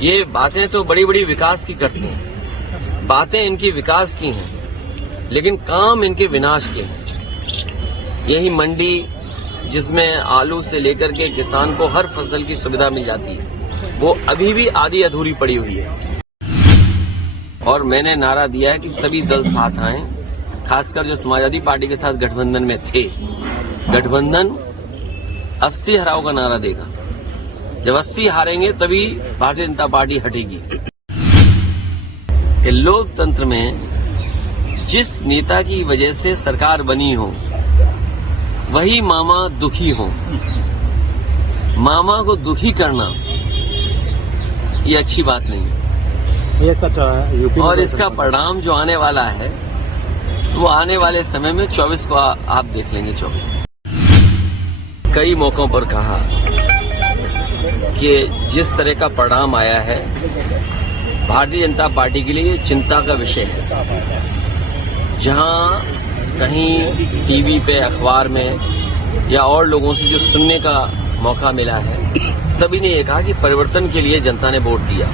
ये बातें तो बड़ी बड़ी विकास की करते हैं, बातें इनकी विकास की हैं, लेकिन काम इनके विनाश के हैं। यही मंडी जिसमें आलू से लेकर के किसान को हर फसल की सुविधा मिल जाती है, वो अभी भी आधी अधूरी पड़ी हुई है। और मैंने नारा दिया है कि सभी दल साथ आएं, खासकर जो समाजवादी पार्टी के साथ गठबंधन में थे। गठबंधन 80 हराओ का नारा देगा। जब 80 हारेंगे तभी भारतीय जनता पार्टी हटेगी। कि लोकतंत्र में जिस नेता की वजह से सरकार बनी हो वही मामा दुखी हो, मामा को दुखी करना ये अच्छी बात नहीं है। और इसका परिणाम जो आने वाला है वो आने वाले समय में 24 को आप देख लेंगे। 24 कई मौकों पर कहा कि जिस तरह का परिणाम आया है भारतीय जनता पार्टी के लिए चिंता का विषय है। जहां कहीं टीवी पे, अखबार में या और लोगों से जो सुनने का मौका मिला है, सभी ने ये कहा कि परिवर्तन के लिए जनता ने वोट दिया।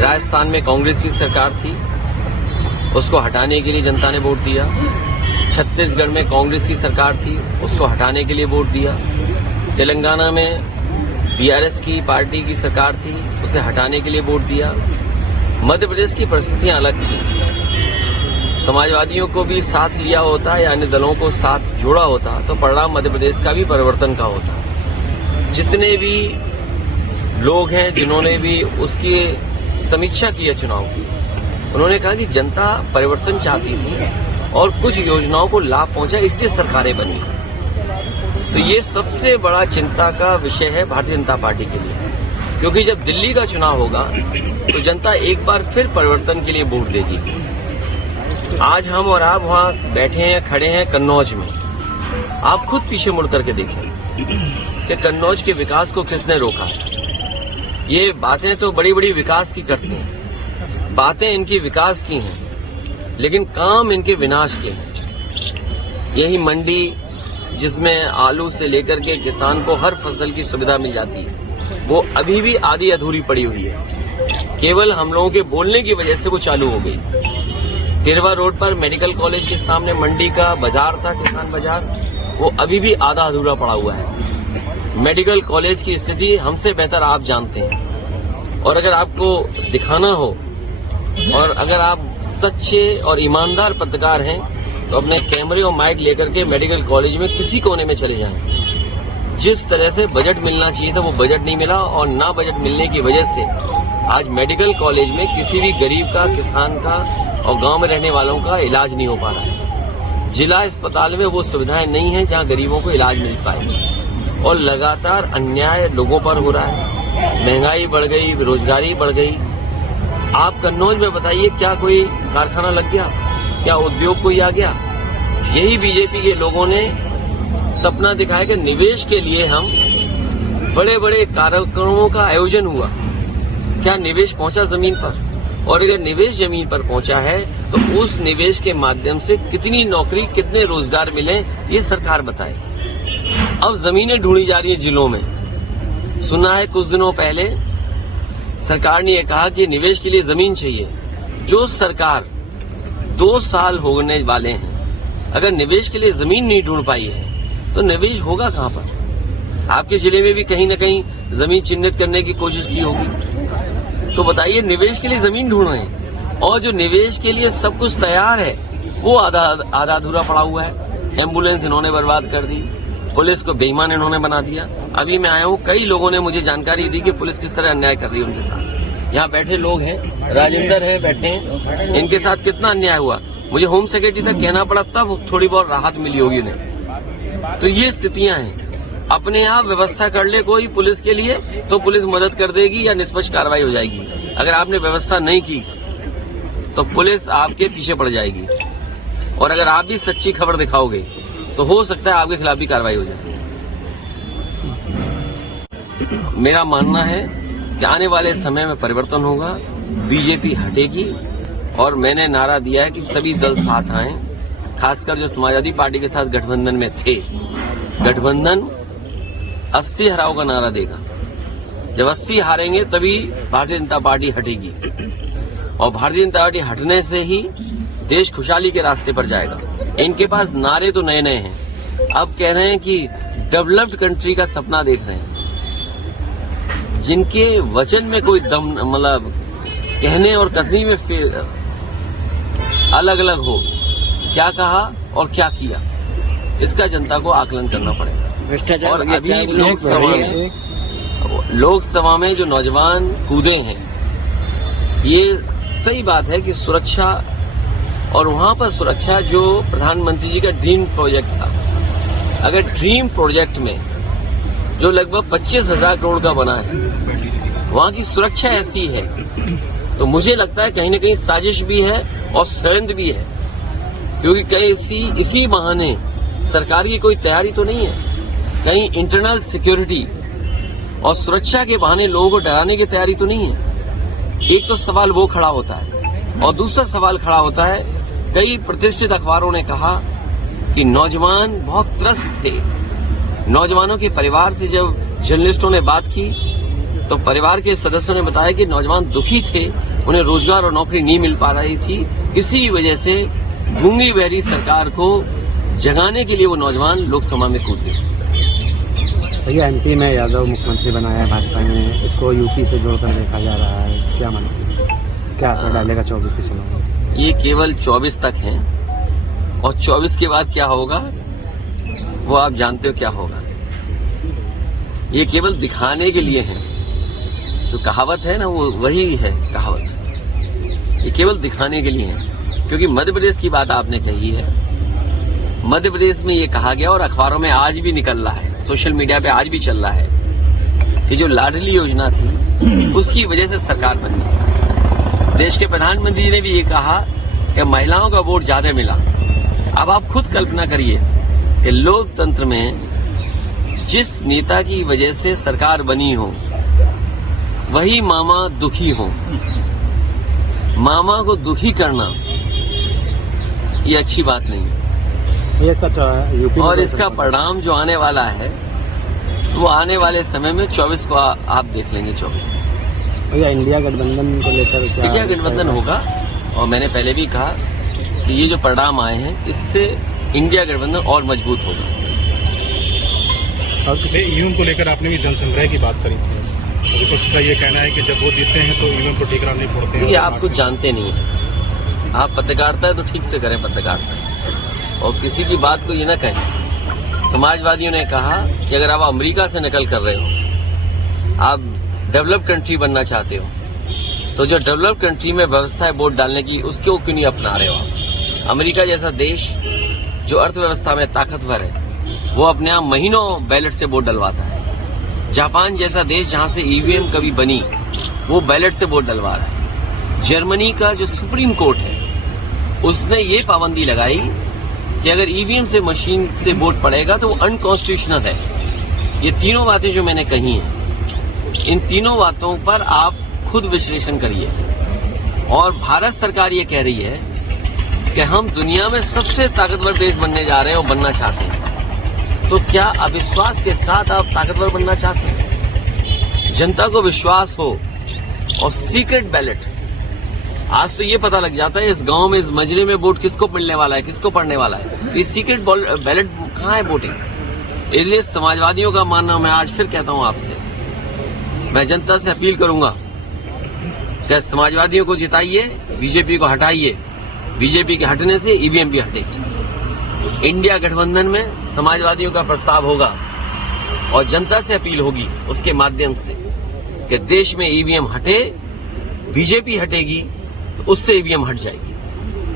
राजस्थान में कांग्रेस की सरकार थी, उसको हटाने के लिए जनता ने वोट दिया। छत्तीसगढ़ में कांग्रेस की सरकार थी, उसको हटाने के लिए वोट दिया। तेलंगाना में बीआरएस की पार्टी की सरकार थी, उसे हटाने के लिए वोट दिया। मध्य प्रदेश की परिस्थितियां अलग थी। समाजवादियों को भी साथ लिया होता या अन्य दलों को साथ जोड़ा होता तो परिणाम मध्य प्रदेश का भी परिवर्तन का होता। जितने भी लोग हैं जिन्होंने भी उसकी समीक्षा की है चुनाव की, उन्होंने कहा कि जनता परिवर्तन चाहती थी और कुछ योजनाओं को लाभ पहुंचा, इसलिए सरकारें बनी। तो ये सबसे बड़ा चिंता का विषय है भारतीय जनता पार्टी के लिए, क्योंकि जब दिल्ली का चुनाव होगा तो जनता एक बार फिर परिवर्तन के लिए वोट देगी। आज हम और आप वहां बैठे हैं, खड़े हैं कन्नौज में। आप खुद पीछे मुड़ करके देखें कि कन्नौज के विकास को किसने रोका। ये बातें तो बड़ी बड़ी विकास की करते हैं, बातें इनकी विकास की हैं, लेकिन काम इनके विनाश के हैं। यही मंडी जिसमें आलू से लेकर के किसान को हर फसल की सुविधा मिल जाती है, वो अभी भी आधी अधूरी पड़ी हुई है। केवल हम लोगों के बोलने की वजह से वो चालू हो गई। गिरवा रोड पर मेडिकल कॉलेज के सामने मंडी का बाजार था, किसान बाजार, वो अभी भी आधा अधूरा पड़ा हुआ है। मेडिकल कॉलेज की स्थिति हमसे बेहतर आप जानते हैं। और अगर आपको दिखाना हो और अगर आप सच्चे और ईमानदार पत्रकार हैं तो अपने कैमरे और माइक लेकर के मेडिकल कॉलेज में किसी कोने में चले जाएं। जिस तरह से बजट मिलना चाहिए था वो बजट नहीं मिला, और ना बजट मिलने की वजह से आज मेडिकल कॉलेज में किसी भी गरीब का, किसान का और गांव में रहने वालों का इलाज नहीं हो पा रहा है। जिला अस्पताल में वो सुविधाएं नहीं है जहां गरीबों को इलाज मिल पाए। और लगातार अन्याय लोगों पर हो रहा है, महंगाई बढ़ गई, बेरोजगारी बढ़ गई। आप कन्नौज में बताइए, क्या कोई कारखाना लग गया, क्या उद्योग कोई आ गया? यही बीजेपी के लोगों ने सपना दिखाया कि निवेश के लिए हम बड़े बड़े कार्यक्रमों का आयोजन हुआ। क्या निवेश पहुंचा जमीन पर? और अगर निवेश जमीन पर पहुंचा है तो उस निवेश के माध्यम से कितनी नौकरी, कितने रोजगार मिले, ये सरकार बताए। अब जमीनें ढूंढी जा रही है जिलों में। सुना है कुछ दिनों पहले सरकार ने यह कहा कि निवेश के लिए जमीन चाहिए। जो सरकार 2 साल होने वाले हैं, अगर निवेश के लिए जमीन नहीं ढूंढ पाई है तो निवेश होगा कहां पर? आपके जिले में भी कहीं न कहीं जमीन चिन्हित करने की कोशिश की होगी। तो बताइए, निवेश के लिए जमीन ढूंढ रहे हैं और जो निवेश के लिए सब कुछ तैयार है वो आधा अधूरा पड़ा हुआ है। एम्बुलेंस इन्होंने बर्बाद कर दी, पुलिस को बेईमान इन्होंने बना दिया। अभी मैं आया हूँ, कई लोगों ने मुझे जानकारी दी कि पुलिस किस तरह अन्याय कर रही है उनके साथ। यहाँ बैठे लोग हैं, राजेंद्र है बैठे हैं, इनके साथ कितना अन्याय हुआ। मुझे होम सेक्रेटरी तक कहना पड़ा, तब थोड़ी बहुत राहत मिली होगी उन्हें। तो ये स्थितियां हैं। अपने आप व्यवस्था कर ले कोई पुलिस के लिए तो पुलिस मदद कर देगी या निष्पक्ष कार्रवाई हो जाएगी। अगर आपने व्यवस्था नहीं की तो पुलिस आपके पीछे पड़ जाएगी। और अगर आप भी सच्ची खबर दिखाओगे तो हो सकता है आपके खिलाफ भी कार्रवाई हो जाए। मेरा मानना है कि आने वाले समय में परिवर्तन होगा, बीजेपी हटेगी। और मैंने नारा दिया है कि सभी दल साथ आएं, खासकर जो समाजवादी पार्टी के साथ गठबंधन में थे। गठबंधन 80 हराओ का नारा देगा। जब 80 हारेंगे तभी भारतीय जनता पार्टी हटेगी, और भारतीय जनता पार्टी हटने से ही देश खुशहाली के रास्ते पर जाएगा। इनके पास नारे तो नए नए हैं, अब कह रहे हैं कि डेवलप्ड कंट्री का सपना देख रहे हैं, जिनके वचन में कोई दम मतलब कहने और कथनी में अलग अलग हो, क्या कहा और क्या किया, इसका जनता को आकलन करना पड़ेगा। और अभी लोकसभा में जो नौजवान कूदे हैं, ये सही बात है कि सुरक्षा, और वहां पर सुरक्षा जो प्रधानमंत्री जी का ड्रीम प्रोजेक्ट था, अगर ड्रीम प्रोजेक्ट में जो लगभग 25,000 करोड़ का बना है, वहां की सुरक्षा ऐसी है, तो मुझे लगता है कहीं न कहीं साजिश भी है और षड्यंत्र भी है, क्योंकि कहीं इसी बहाने सरकार की कोई तैयारी तो नहीं है, कहीं इंटरनल सिक्योरिटी और सुरक्षा के बहाने लोगों को डराने की तैयारी तो नहीं है। एक तो सवाल वो खड़ा होता है, और दूसरा सवाल खड़ा होता है, कई प्रतिष्ठित अखबारों ने कहा कि नौजवान बहुत त्रस्त थे। नौजवानों के परिवार से जब जर्नलिस्टों ने बात की तो परिवार के सदस्यों ने बताया कि नौजवान दुखी थे, उन्हें रोजगार और नौकरी नहीं मिल पा रही थी, इसी वजह से गूंगी बहरी सरकार को जगाने के लिए वो नौजवान लोकसभा में कूद गए। भैया, एमपी में यादव मुख्यमंत्री बनाया है भाजपा ने, इसको यूपी से जोड़कर देखा जा रहा है, क्या मानते हैं, क्या असर डालेगा 24 के चुनाव में? ये केवल 24 तक है, और 24 के बाद क्या होगा वो आप जानते हो क्या होगा। ये केवल दिखाने के लिए है, जो कहावत है ना, वो वही है कहावत, ये केवल दिखाने के लिए है। क्योंकि मध्य प्रदेश की बात आपने कही है, मध्य प्रदेश में ये कहा गया और अखबारों में आज भी निकल रहा है, सोशल मीडिया पे आज भी चल रहा है कि जो लाडली योजना थी उसकी वजह से सरकार बनी। देश के प्रधानमंत्री जी ने भी ये कहा कि महिलाओं का वोट ज्यादा मिला। अब आप खुद कल्पना करिए कि लोकतंत्र में जिस नेता की वजह से सरकार बनी हो, वही मामा दुखी हो, मामा को दुखी करना ये अच्छी बात नहीं है। और इसका परिणाम जो आने वाला है वो आने वाले समय में 24 को आप देख लेंगे। 24 भैया, इंडिया गठबंधन को लेकर क्या? इंडिया गठबंधन होगा, और मैंने पहले भी कहा कि ये जो परिणाम आए हैं इससे इंडिया गठबंधन और मजबूत होगा। और ईवीएम को लेकर आपने भी जनसंग्रह की बात करी थी, विपक्ष का ये कहना है कि जब वो जीतते हैं तो ईवीएम को ठिकरा नहीं फोड़ते हैं। ये आप कुछ जानते नहीं है, आप पत्रकारिता है तो ठीक से करें पत्रकारिता, और किसी की बात को ये ना कहें। समाजवादियों ने कहा कि अगर आप अमेरिका से नकल कर रहे हो, आप डेवलप्ड कंट्री बनना चाहते हो, तो जो डेवलप्ड कंट्री में व्यवस्था है वोट डालने की, उसको क्यों नहीं अपना रहे हो आप? अमेरिका जैसा देश जो अर्थव्यवस्था में ताकतवर है, वो अपने आप महीनों बैलेट से वोट डलवाता है। जापान जैसा देश जहां से ईवीएम कभी बनी, वो बैलेट से वोट डलवा रहा है। जर्मनी का जो सुप्रीम कोर्ट है, उसने ये पाबंदी लगाई कि अगर ईवीएम से मशीन से वोट पड़ेगा तो वो अनकॉन्स्टिट्यूशनल है। ये तीनों बातें जो मैंने कही हैं, इन तीनों बातों पर आप खुद विश्लेषण करिए। और भारत सरकार ये कह रही है कि हम दुनिया में सबसे ताकतवर देश बनने जा रहे हैं और बनना चाहते हैं। तो क्या अविश्वास के साथ आप ताकतवर बनना चाहते हैं? जनता को विश्वास हो और सीक्रेट बैलेट, आज तो ये पता लग जाता है इस गांव में, इस मजरे में वोट किसको मिलने वाला है, किसको पड़ने वाला है। ये सीक्रेट बैलेट कहाँ है वोटिंग? इसलिए समाजवादियों का मानना, मैं आज फिर कहता हूं आपसे, मैं जनता से अपील करूंगा कि समाजवादियों को जिताइए, बीजेपी को हटाइए। बीजेपी के हटने से ईवीएम भी हटेगी। इंडिया गठबंधन में समाजवादियों का प्रस्ताव होगा और जनता से अपील होगी उसके माध्यम से कि देश में ईवीएम हटे, बीजेपी हटेगी तो उससे ईवीएम हट जाएगी।